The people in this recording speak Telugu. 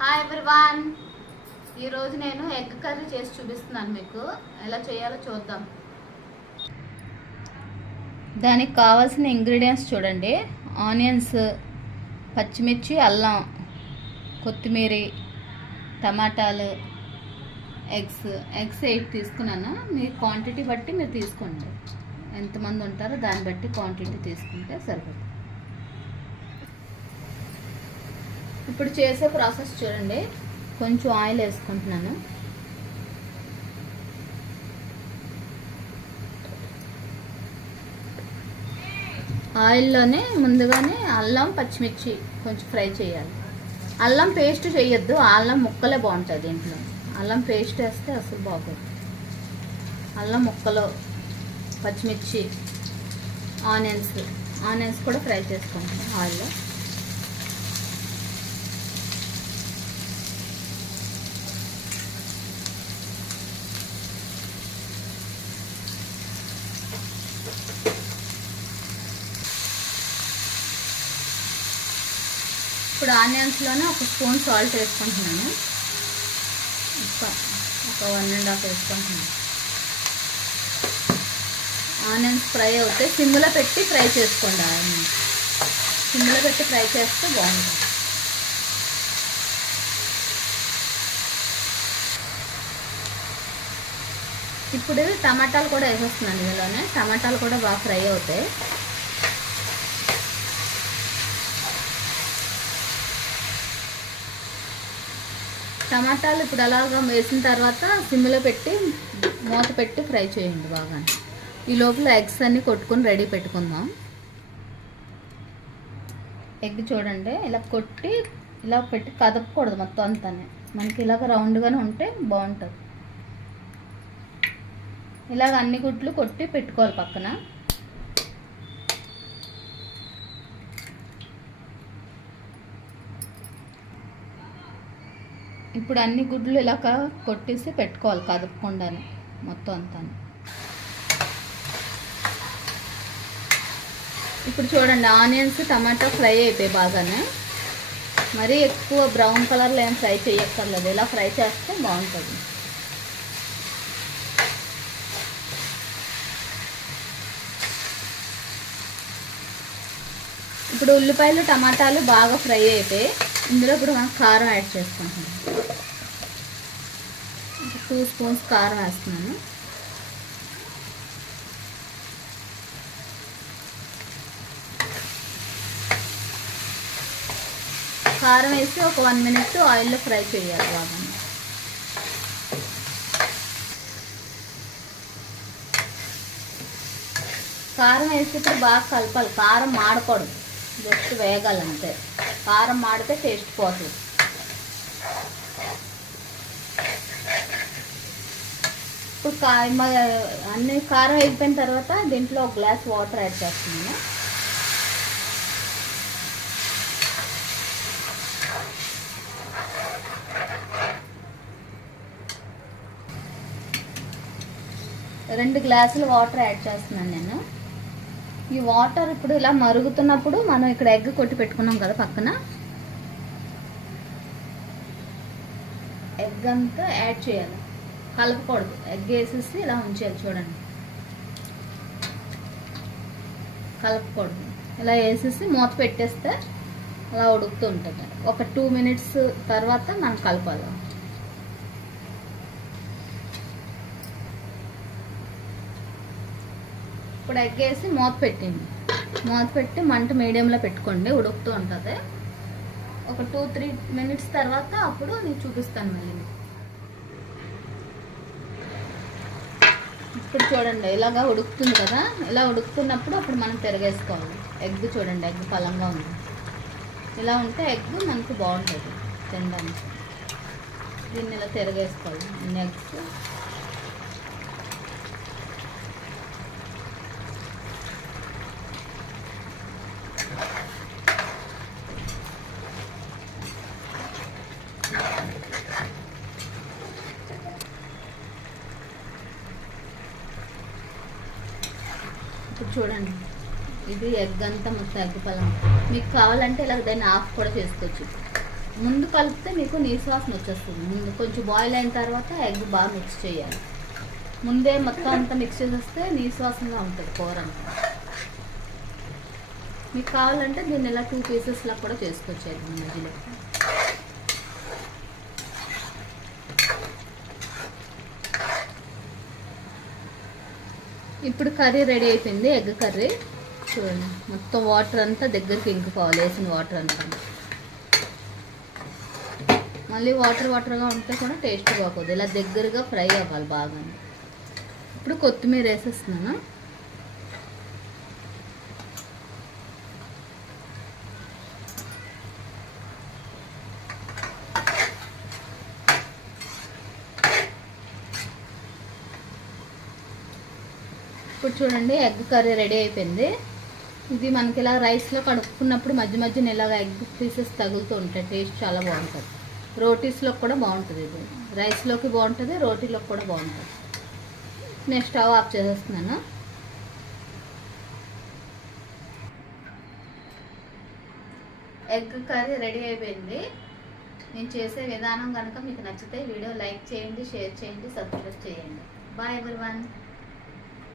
హాయ్ ఎవ్రీవాన్ ఈరోజు నేను ఎగ్ కర్రీ చేసి చూపిస్తున్నాను మీకు. ఎలా చేయాలో చూద్దాం. దానికి కావాల్సిన ఇంగ్రీడియంట్స్ చూడండి. ఆనియన్స్ పచ్చిమిర్చి అల్లం కొత్తిమీర టమాటాలు ఎగ్స్. ఎగ్స్ ఎయిట్ తీసుకున్నాను. మీ క్వాంటిటీ బట్టి మీరు తీసుకోండి. ఎంతమంది ఉంటారో దాన్ని బట్టి క్వాంటిటీ తీసుకుంటే సరిపోతుంది. ఇప్పుడు చేసే ప్రాసెస్ చూడండి. కొంచెం ఆయిల్ వేసుకుంటున్నాను. ఆయిల్లోనే ముందుగానే అల్లం పచ్చిమిర్చి కొంచెం ఫ్రై చేయాలి. అల్లం పేస్ట్ చేయొద్దు. అల్లం ముక్కలే బాగుంటుంది దీంట్లో. అల్లం పేస్ట్ వేస్తే అసలు బాగోదు. అల్లం ముక్కలు పచ్చిమిర్చి ఆనియన్స్ ఆనియన్స్ కూడా ఫ్రై చేసుకుంటాం ఆయిల్లో. ఇప్పుడు ఆనియన్స్లోనే ఒక స్పూన్ సాల్ట్ వేసుకుంటున్నాను. ఒక వన్ అండ్ హాఫ్ వేసుకుంటున్నాను. ఆనియన్స్ ఫ్రై అవుతే సిమ్లో పెట్టి ఫ్రై చేసుకోండి ఆనియన్స్ సిమ్లో పెట్టి ఫ్రై చేస్తే బాగుంటుంది. ఇప్పుడు టమాటాలు కూడా వేసేస్తున్నాను ఇందులోనే. టమాటాలు కూడా బాగా ఫ్రై అవుతాయి. టమాటాలు ఇప్పుడు అలాగా వేసిన తర్వాత సిమ్లో పెట్టి మూత పెట్టి ఫ్రై చేయండి బాగా. ఈ లోపల ఎగ్స్ అన్నీ కొట్టుకొని రెడీ పెట్టుకుందాం. ఎగ్ చూడండి ఇలా కొట్టి ఇలా పెట్టి కదపకూడదు మొత్తం అంతానే. మనకి ఇలాగ రౌండ్గానే ఉంటే బాగుంటుంది. ఇలాగ అన్ని గుడ్లు కొట్టి పెట్టుకోవాలి పక్కన. ఇప్పుడు అన్ని గుడ్లు ఇలా కొట్టేసి పెట్టుకోవాలి కదపకుండానే మొత్తం అంతా ఇప్పుడు చూడండి ఆనియన్స్ టమాటా ఫ్రై అయిపోయి బాగానే. మరీ ఎక్కువ బ్రౌన్ కలర్లో ఏం ఫ్రై చేయక్కర్లేదు. ఇలా ఫ్రై చేస్తే బాగుంటుంది. ఇప్పుడు ఉల్లిపాయలు టమాటాలు బాగా ఫ్రై అయిపోయి ఇందులో ఇప్పుడు మనం కారం యాడ్ చేసుకుంటున్నాం. టూ స్పూన్స్ కారం వేస్తున్నాను. కారం వేసి ఒక వన్ మినిట్ ఆయిల్లో ఫ్రై చేయాలి బాగా. కారం వేసి ఇప్పుడు బాగా కలపాలి. కారం మాడకూడదు. జస్ట్ వేగాలంతే. కారం మాడితే టేస్ట్ పోతుంది. ఇప్పుడు కా అన్ని కారం అయిపోయిన తర్వాత దీంట్లో ఒక గ్లాస్ వాటర్ యాడ్ చేస్తున్నాను. రెండు గ్లాసులు వాటర్ యాడ్ చేస్తున్నాను నేను. ఈ వాటర్ ఇప్పుడు ఇలా మరుగుతున్నప్పుడు మనం ఇక్కడ ఎగ్ కొట్టి పెట్టుకున్నాం కదా పక్కన. ఎగ్ అంతా యాడ్ చేయాలి. కలపకూడదు. ఎగ్ వేసేసి ఇలా ఉంచేయాలి చూడండి. కలపకూడదు. ఇలా వేసేసి మూత పెట్టేస్తే అలా ఉడుకుతూ ఉంటుంది ఒక టూ మినిట్స్ తర్వాత మనం కలపాలి. ఇప్పుడు ఎగ్ వేసి మూత పెట్టింది. మూత పెట్టి మంట మీడియంలో పెట్టుకోండి. ఉడుకుతూ ఉంటుంది. ఒక టూ త్రీ మినిట్స్ తర్వాత అప్పుడు నేను చూపిస్తాను మళ్ళీ ఇప్పుడు చూడండి ఇలాగా ఉడుకుతుంది కదా? ఇలా ఉడుకుతున్నప్పుడు అప్పుడు మనం తిరగేసుకోవాలి ఎగ్ చూడండి ఎగ్ పలంగా ఉంది. ఇలా ఉంటే ఎగ్ మనకు బాగుంటుంది తినడానికి. దీన్ని ఇలా తిరగేసుకోవాలి. ఎగ్స్ చూడండి. ఇది ఎగ్ అంతా మొత్తం ఎగ్ పలం మీకు కావాలంటే ఇలా దాన్ని ఆఫ్ కూడా చేసుకోవచ్చు. ముందు కలిపితే మీకు నీసువాసన వచ్చేస్తుంది. ముందు కొంచెం బాయిల్ అయిన తర్వాత ఎగ్ బాగా మిక్స్ చేయాలి. ముందే మొత్తం అంతా మిక్స్ చేసేస్తే నీసువాసనగా ఉంటుంది కూర అంతా. మీకు కావాలంటే దీన్ని ఇలా టూ పీసెస్లా కూడా చేసుకోవచ్చు ఎగ్ మధ్యలో ఇప్పుడు కర్రీ రెడీ అయిపోయింది ఎగ్ కర్రీ. చూడండి మొత్తం వాటర్ అంతా దగ్గరికి ఇంకిపోవాలి వేసిన వాటర్ అంతా. మళ్ళీ వాటర్ వాటర్గా ఉంటే కూడా టేస్ట్ బాగోదు ఇలా దగ్గరగా ఫ్రై అవ్వాలి బాగా ఇప్పుడు కొత్తిమీర వేసేస్తున్నాను? ఇప్పుడు చూడండి ఎగ్ కర్రీ రెడీ అయిపోయింది. ఇది మనకి ఇలా రైస్లో కడుక్కున్నప్పుడు మధ్య మధ్యన ఇలాగ ఎగ్ పీసెస్ తగులుతూ ఉంటాయి. టేస్ట్ చాలా బాగుంటుంది. రోటీస్లో కూడా బాగుంటుంది ఇది. రైస్లోకి బాగుంటుంది రోటీలోకి కూడా బాగుంటుంది. నేను స్టవ్ ఆఫ్ చేసేస్తున్నాను. ఎగ్ కర్రీ రెడీ అయిపోయింది. నేను చేసే విధానం కనుక మీకు నచ్చితే వీడియో లైక్ చేయండి షేర్ చేయండి సబ్స్క్రైబ్ చేయండి. బాయ్ ఎవరి